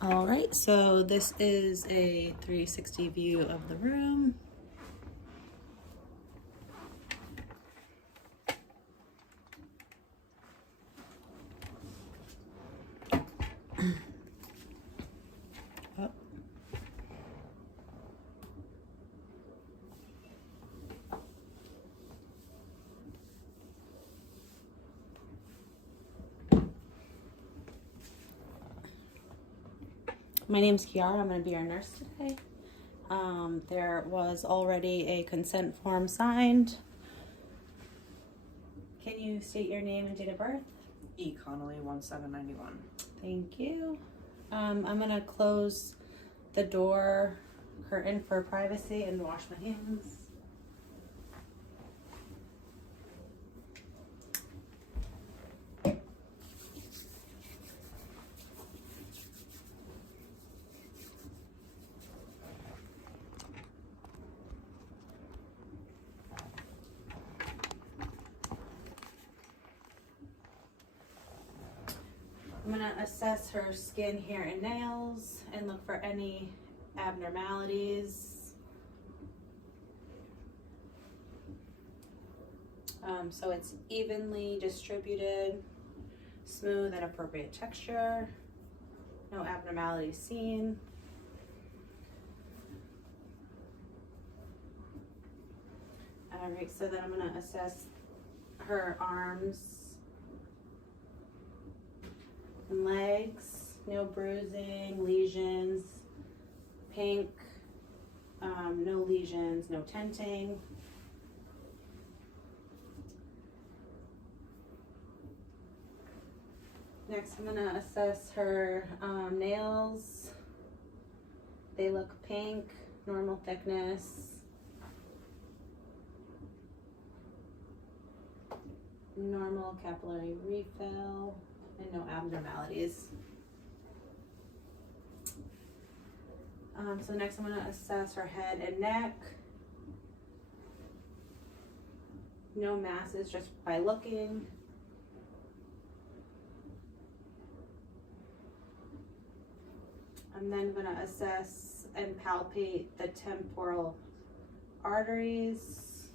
All right, so this is a 360 view of the room. Oh. My name's Kiara. I'm going to be your nurse today. There was already a consent form signed. Can you state your name and date of birth? E. Connolly, 1791. Thank you. I'm going to close the door curtain for privacy and wash my hands. I'm going to assess her skin, hair, and nails and look for any abnormalities. So it's evenly distributed, smooth and appropriate texture, no abnormalities seen. All right, so then I'm going to assess her arms and legs, no bruising, lesions, pink, no lesions, no tenting. Next, I'm gonna assess her nails. They look pink, normal thickness. Normal capillary refill. And no abnormalities. So next I'm going to assess her head and neck. No masses, just by looking. I'm then going to assess and palpate the temporal arteries.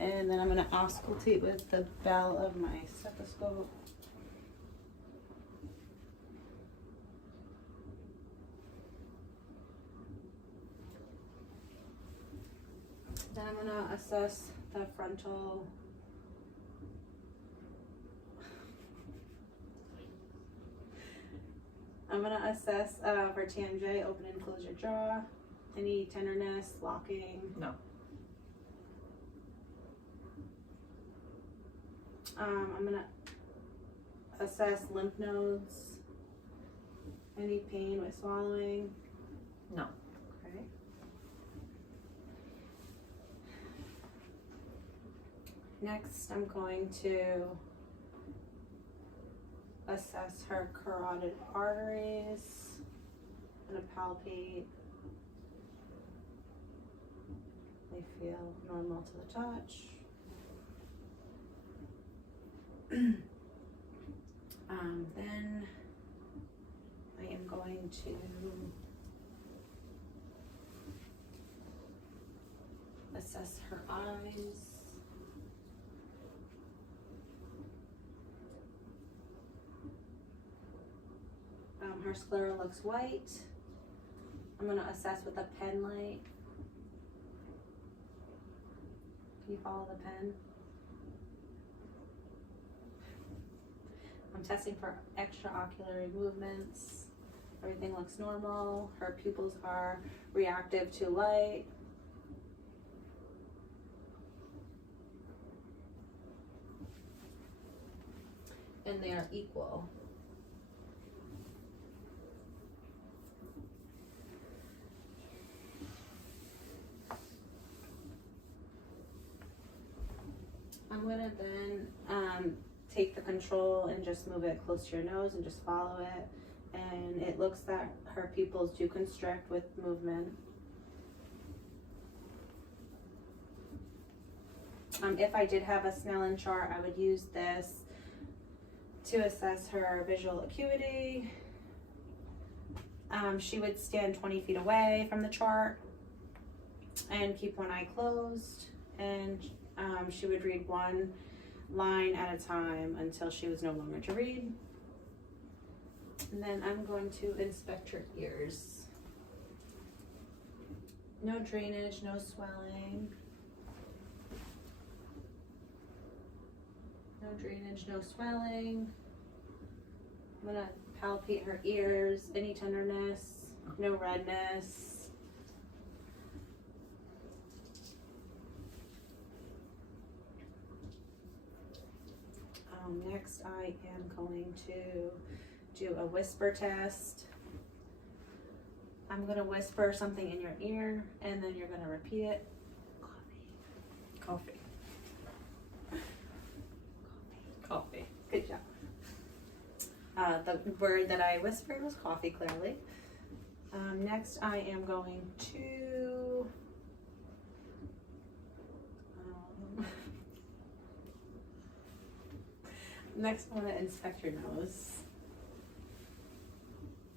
And then I'm going to auscultate with the bell of my stethoscope. Then I'm going to assess the frontal for TMJ, open and close your jaw, any tenderness, locking. No. I'm going to assess lymph nodes, any pain with swallowing. No. Okay. Next, I'm going to assess her carotid arteries. I'm going to palpate. They feel normal to the touch. Then I am going to assess her eyes. Her sclera looks white. I'm going to assess with a pen light. Can you follow the pen? I'm testing for extraocular movements. Everything looks normal. Her pupils are reactive to light. And they are equal. I'm gonna then take the control and just move it close to your nose and just follow it. And it looks that her pupils do constrict with movement. If I did have a Snellen chart, I would use this to assess her visual acuity. She would stand 20 feet away from the chart and keep one eye closed, and she would read one line at a time until she was no longer to read. And then I'm going to inspect her ears. No drainage, no swelling. No drainage, no swelling. I'm gonna palpate her ears, any tenderness, no redness. Next, I am going to do a whisper test. I'm gonna whisper something in your ear, and then you're gonna repeat it. Coffee. Coffee. Good job. The word that I whispered was coffee, clearly. Next, I am going to next, I'm going to inspect your nose.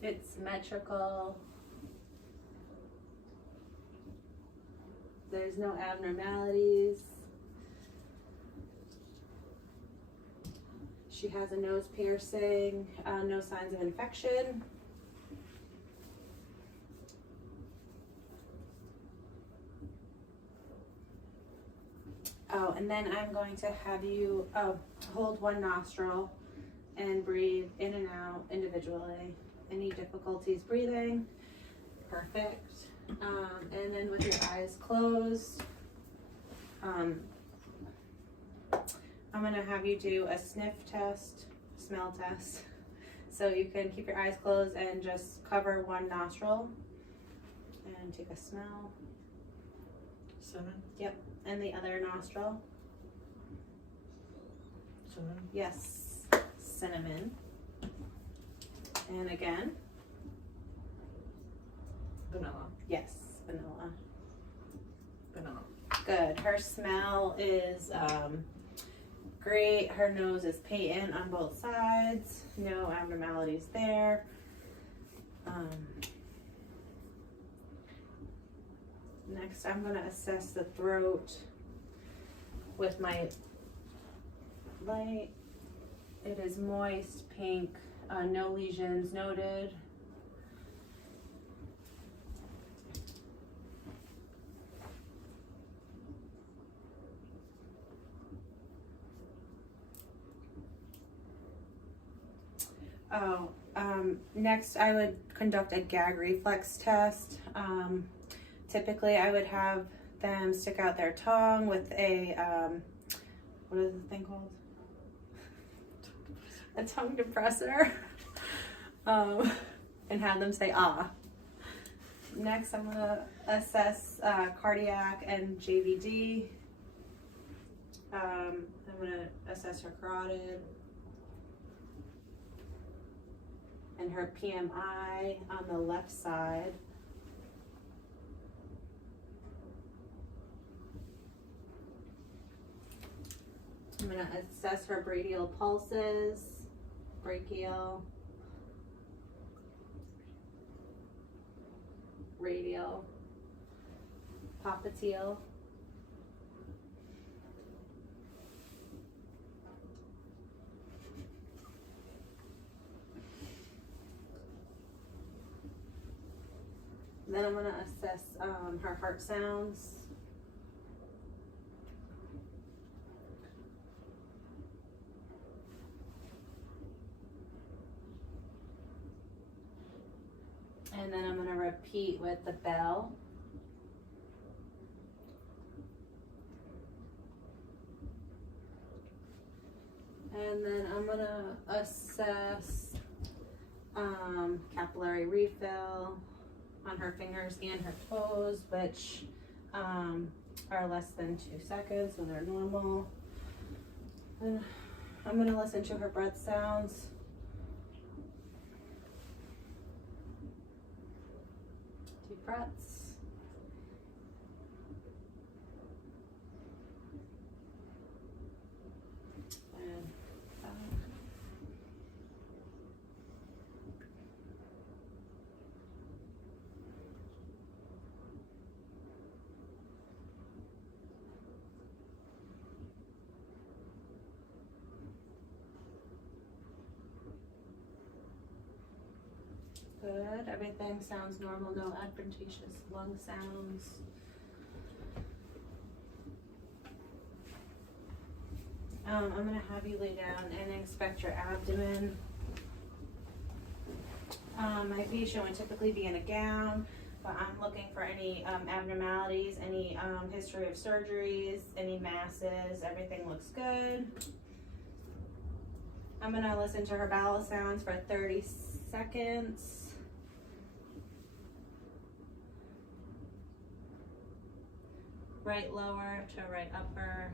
It's symmetrical. There's no abnormalities. She has a nose piercing, no signs of infection. Oh, and then I'm going to have you hold one nostril and breathe in and out individually. Any difficulties breathing? Perfect. And then with your eyes closed, I'm going to have you do a sniff test, smell test. So you can keep your eyes closed and just cover one nostril and take a smell. Cinnamon. Yep. And the other nostril. Cinnamon. Yes. Cinnamon. And again. Vanilla. Yes. Vanilla. Vanilla. Good. Her smell is great. Her nose is patent on both sides. No abnormalities there. Next, I'm going to assess the throat with my light. It is moist, pink, no lesions noted. Next I would conduct a gag reflex test. Typically I would have them stick out their tongue with a, what is the thing called? A tongue depressor. And have them say ah. Next I'm gonna assess cardiac and JVD. I'm gonna assess her carotid and her PMI on the left side. I'm gonna assess her brachial pulses, brachial, radial, popliteal. Then I'm going to assess her heart sounds. And then I'm going to repeat with the bell. And then I'm going to assess capillary refill on her fingers and her toes, which are less than 2 seconds, so they're normal. And I'm going to listen to her breath sounds. Deep breaths. And Good. Everything sounds normal. No adventitious lung sounds. I'm going to have you lay down and inspect your abdomen. My patient would typically be in a gown, but I'm looking for any abnormalities, any history of surgeries, any masses. Everything looks good. I'm going to listen to her bowel sounds for 30 seconds. Right lower to right upper.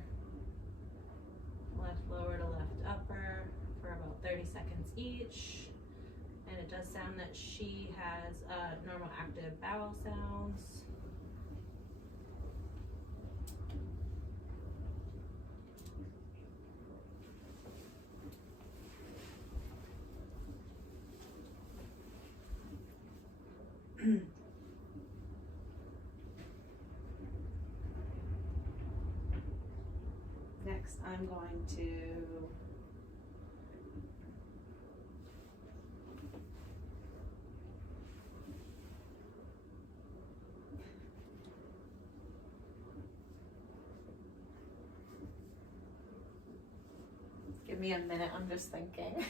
Left lower to left upper for about 30 seconds each. And it does sound that she has normal active bowel sounds. Next, I'm going to give me a minute, I'm just thinking.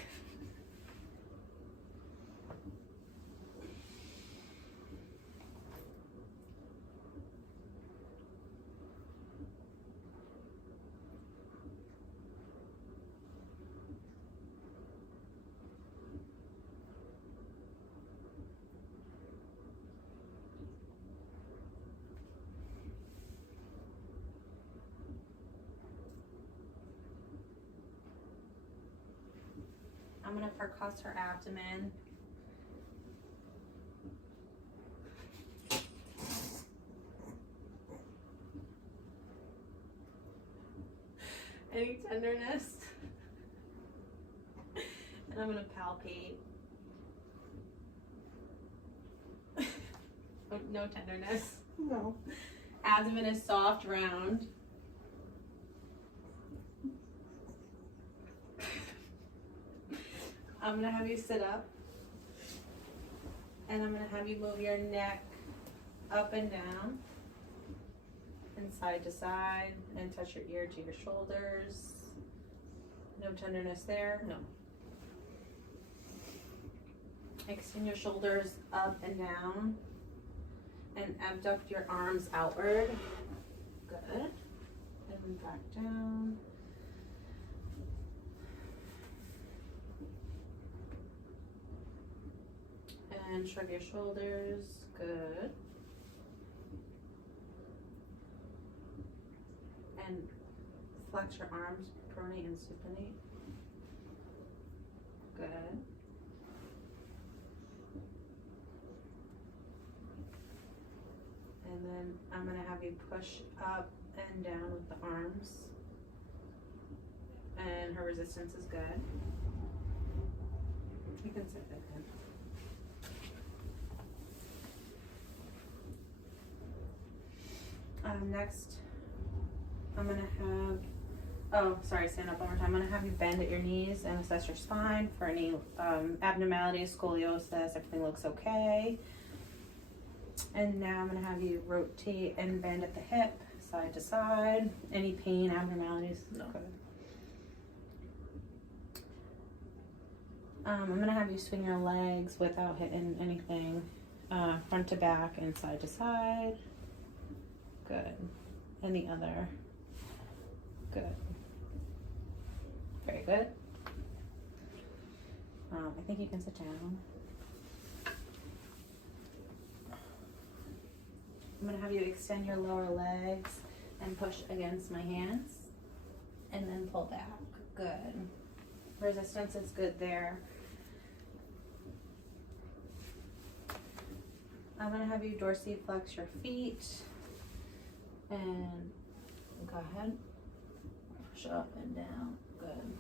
I'm going to percuss her abdomen. Any tenderness? And I'm going to palpate. Oh, no tenderness. No. Abdomen is soft, round. I'm gonna have you sit up, and I'm gonna have you move your neck up and down, and side to side, and touch your ear to your shoulders. No tenderness there? No. Extend your shoulders up and down, and abduct your arms outward. Good. And back down. And shrug your shoulders. Good. And flex your arms, pronate and supinate. Good. And then I'm going to have you push up and down with the arms. And her resistance is good. You can sit like that. Next, I'm going to have, stand up one more time. I'm going to have you bend at your knees and assess your spine for any abnormalities, scoliosis, everything looks okay. And now I'm going to have you rotate and bend at the hip, side to side. Any pain, abnormalities? No. Good. I'm going to have you swing your legs without hitting anything, front to back and side to side. Good. And the other. Good. Very good. I think you can sit down. I'm going to have you extend your lower legs and push against my hands. And then pull back. Good. Resistance is good there. I'm going to have you dorsiflex your feet. And go ahead. Push up and down. Good.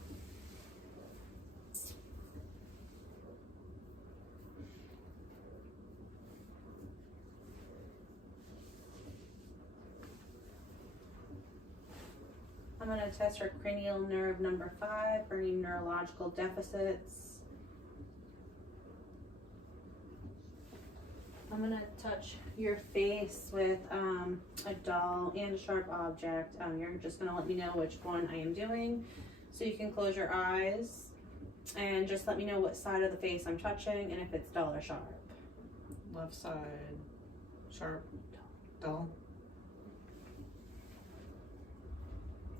I'm going to test your cranial nerve number 5 for any neurological deficits. I'm gonna touch your face with a dull and a sharp object. You're just gonna let me know which one I am doing. So you can close your eyes and just let me know what side of the face I'm touching and if it's dull or sharp. Left side, sharp, dull.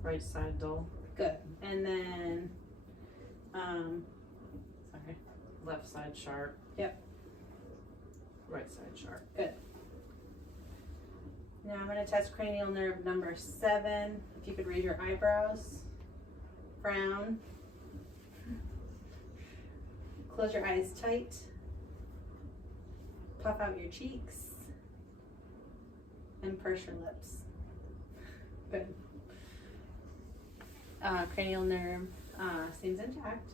Right side, dull. Good. And then, sorry. Left side, sharp. Yep. Right side, sharp. Good. Now I'm going to test cranial nerve number 7. If you could read your eyebrows. Frown. Close your eyes tight. Puff out your cheeks. And purse your lips. Good. Cranial nerve seems intact.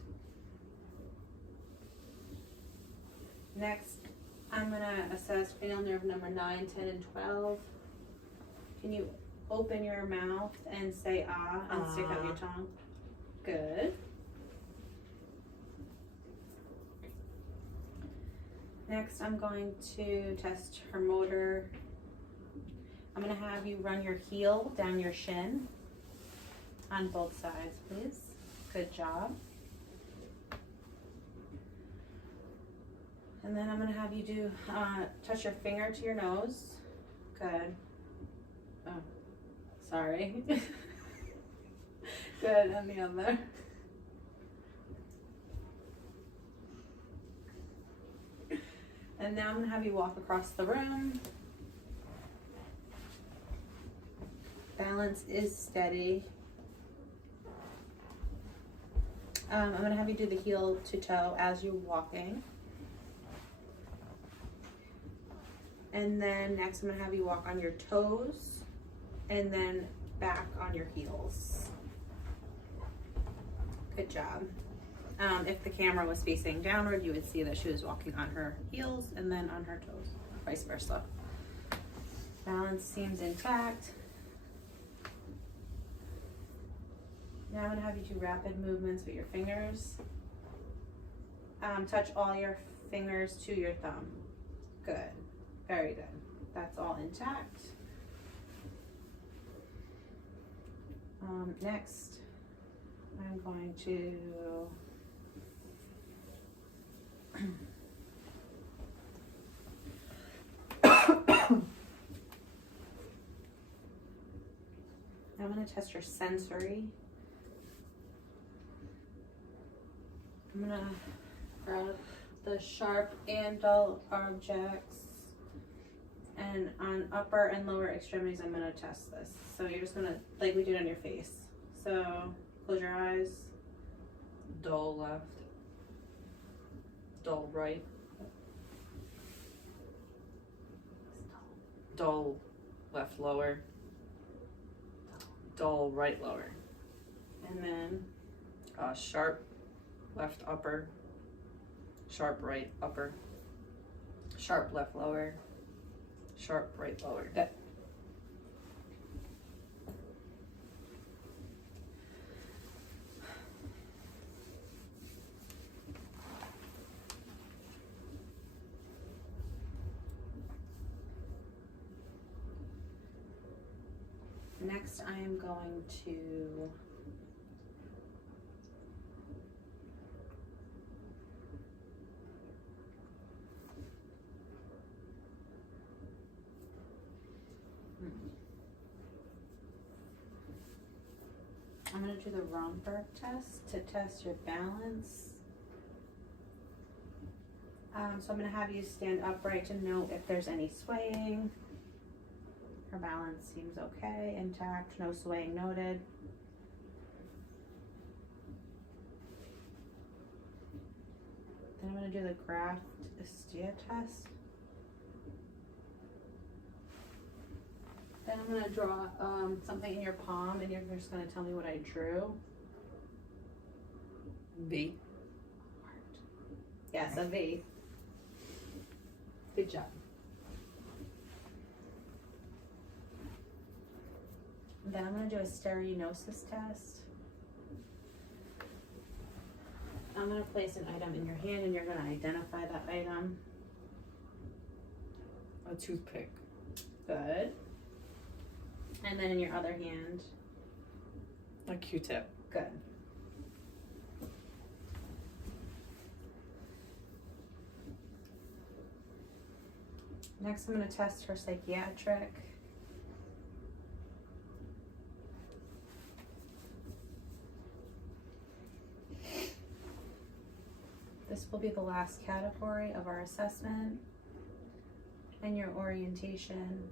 Next, I'm going to assess cranial nerve number 9, 10, and 12. Can you open your mouth and say ah and stick out your tongue? Good. Next, I'm going to test her motor. I'm going to have you run your heel down your shin on both sides, please. Good job. And then I'm going to have you do touch your finger to your nose. Good. Oh, sorry. Good, and the other. And now I'm going to have you walk across the room. Balance is steady. I'm going to have you do the heel to toe as you're walking. And then next I'm going to have you walk on your toes and then back on your heels. Good job. If the camera was facing downward, you would see that she was walking on her heels and then on her toes, vice versa. Balance seems intact. Now I'm going to have you do rapid movements with your fingers. Touch all your fingers to your thumb. Good. Very good. That's all intact. Next, I'm going to I'm going to test your sensory. I'm going to grab the sharp and dull objects, and on upper and lower extremities I'm going to test this. So you're just going to, like we did on your face. So close your eyes. Dull left. Dull right. Dull left lower. Dull right lower. And then Sharp left upper. Sharp right upper. Sharp left lower. Sharp right lower. good. Next, I am going to do the Romberg test to test your balance. So I'm going to have you stand upright to note if there's any swaying. Her balance seems okay, intact, no swaying noted. Then I'm going to do the graft istia test. Then I'm going to draw something in your palm, and you're just going to tell me what I drew. V. Yes, a V. Good job. Then I'm going to do a sterenosis test. I'm going to place an item in your hand, and you're going to identify that item. A toothpick. Good. And then in your other hand. A Q-tip. Good. Next, I'm going to test her psychiatric. This will be the last category of our assessment and your orientation.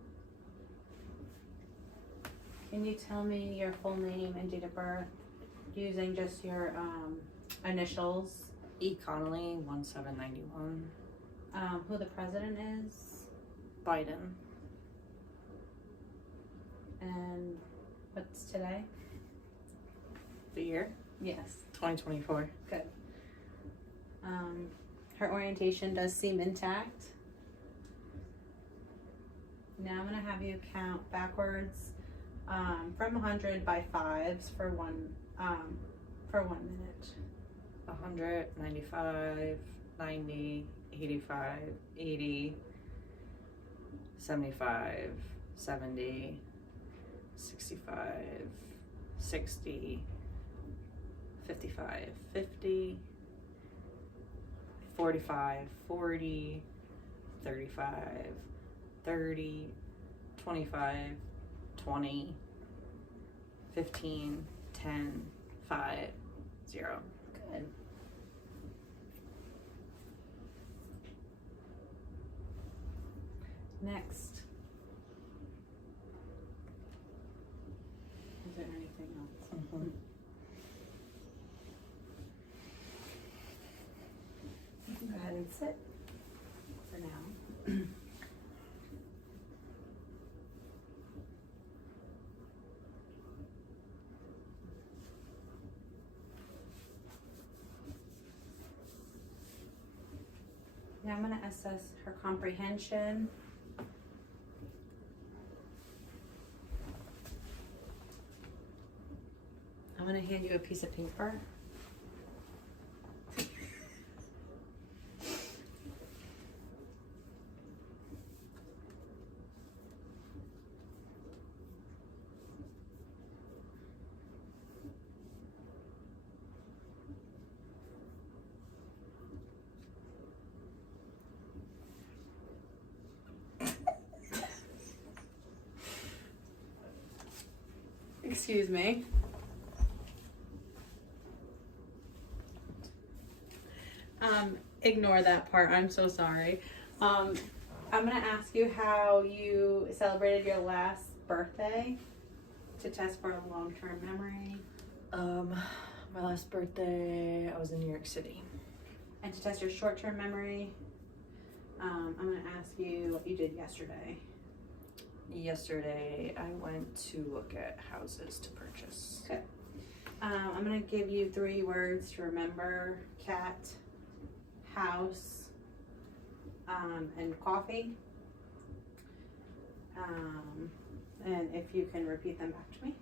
Can you tell me your full name and date of birth using just your initials? E. Connolly, 1791. Who the president is? Biden. And what's today? The year? Yes. 2024. Good. Her orientation does seem intact. Now I'm going to have you count backwards from 100 by fives for 1 minute. 100, 95, 90, 85, 80, 75, 70, 65, 60, 55, 50, 45, 40, 35, 30, 25, 20, 15, 10, 5, 0. Good. Next. Is there anything else? Mm-hmm. You can go ahead and sit for now. Now I'm going to assess her comprehension. I'm going to hand you a piece of paper. Excuse me. Ignore that part. I'm so sorry. I'm going to ask you how you celebrated your last birthday to test for a long-term memory. My last birthday, I was in New York City. And to test your short-term memory, I'm going to ask you what you did yesterday. Yesterday, I went to look at houses to purchase. Okay. I'm going to give you 3 words to remember: cat, house, and coffee. And if you can repeat them back to me.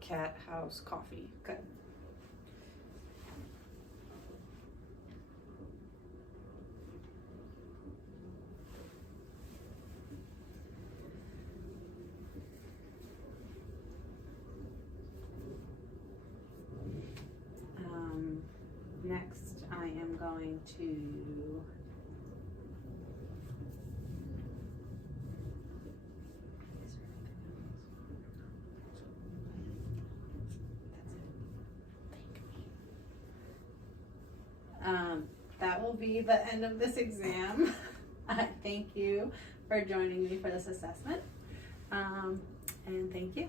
Cat, house, coffee. Good. Next, I am going to that will be the end of this exam. Thank you for joining me for this assessment, and thank you.